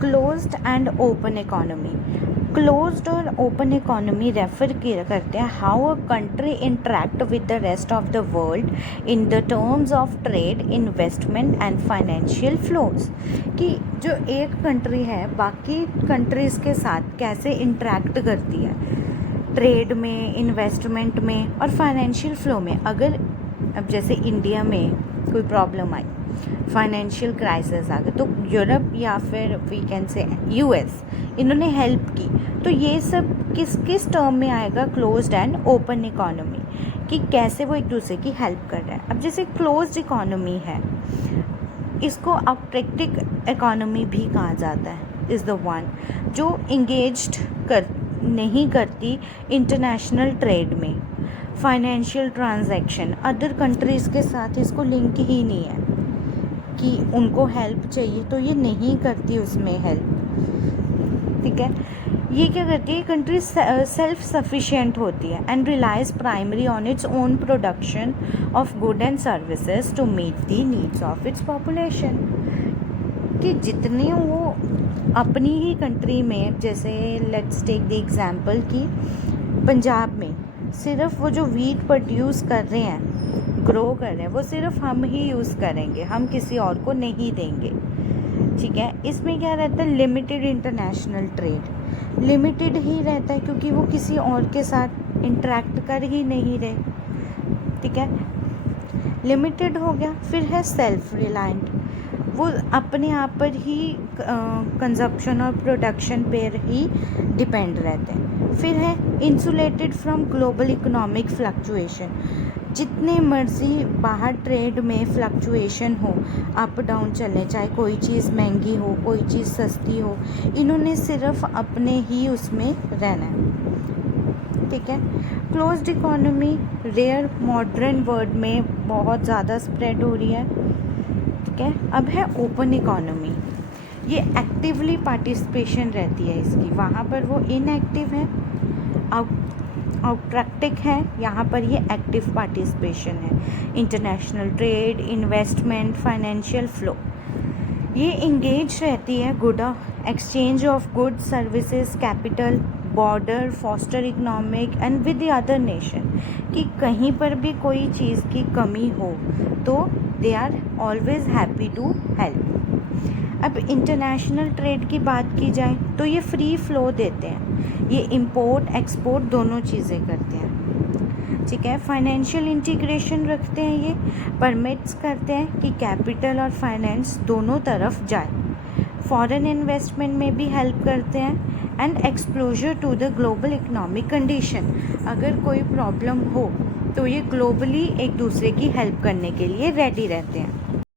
Closed end open economy. Closed और open economy refer करते हैं how a country interact with the rest of the world in the terms of trade, investment and financial flows. कि जो एक country है बाकी countries के साथ कैसे इंटरेक्ट करती है ट्रेड में, इन्वेस्टमेंट में और फाइनेंशियल फ्लो में। अगर अब जैसे इंडिया में कोई प्रॉब्लम आई, फाइनेंशियल क्राइसिस आ गए, तो यूरोप या फिर वी कैन से यूएस इन्होंने हेल्प की, तो ये सब किस टर्म में आएगा? क्लोज्ड एंड ओपन इकोनॉमी, कि कैसे वो एक दूसरे की हेल्प कर रहा है। अब जैसे क्लोज्ड इकोनॉमी है, इसको ऑप्ट्रेक्टिक इकोनॉमी भी कहा जाता है, इज़ द वन जो इंगेज्ड नहीं करती इंटरनेशनल ट्रेड में, फाइनेंशियल ट्रांजैक्शन अदर कंट्रीज़ के साथ इसको लिंक ही नहीं है कि उनको हेल्प चाहिए तो ये नहीं करती उसमें हेल्प। ठीक है, ये क्या करती है? कंट्री सेल्फ सफिशिएंट होती है and relies primary on its own production of good and services to meet the needs of its population. कि जितने वो अपनी ही कंट्री में, जैसे लेट्स टेक द एग्जांपल कि पंजाब में सिर्फ वो जो वीट प्रोड्यूस कर रहे हैं, ग्रो कर रहे हैं, वो सिर्फ हम ही यूज़ करेंगे, हम किसी और को नहीं देंगे। ठीक है, इसमें क्या रहता है? लिमिटेड इंटरनेशनल ट्रेड लिमिटेड ही रहता है क्योंकि वो किसी और के साथ इंटरेक्ट कर ही नहीं रहे। ठीक है, लिमिटेड हो गया। फिर है सेल्फ रिलायंट, वो अपने आप पर ही कंजप्शन और प्रोडक्शन पर ही डिपेंड रहते हैं। फिर है insulated from global economic fluctuation, जितने मर्जी बाहर ट्रेड में फ्लक्चुएशन हो, अप डाउन चले, चाहे कोई चीज़ महंगी हो, कोई चीज़ सस्ती हो, इन्होंने सिर्फ अपने ही उसमें रहना है। ठीक है, closed economy rare modern world में बहुत ज़्यादा स्प्रेड हो रही है। ठीक है, अब है ओपन इकोनॉमी, ये एक्टिवली पार्टिसिपेशन रहती है इसकी, वहाँ पर वो इनएक्टिव है। ऑप्ट्रेक्टिक है, यहाँ पर ये एक्टिव पार्टिसिपेशन है। International trade, investment, financial flow, ये इंगेज रहती है good exchange of goods, services, capital, border, foster economic and with the other nation. कि कहीं पर भी कोई चीज़ की कमी हो तो they are always happy to help. अब इंटरनेशनल ट्रेड की बात की जाए तो ये फ्री फ्लो देते हैं, ये इंपोर्ट एक्सपोर्ट दोनों चीज़ें करते हैं। ठीक है, फाइनेंशियल इंटीग्रेशन रखते हैं, ये परमिट्स करते हैं कि कैपिटल और फाइनेंस दोनों तरफ जाए। फॉरेन इन्वेस्टमेंट में भी हेल्प करते हैं and exposure to the global economic condition, अगर कोई प्रॉब्लम हो तो ये ग्लोबली एक दूसरे की हेल्प करने के लिए रेडी रहते हैं।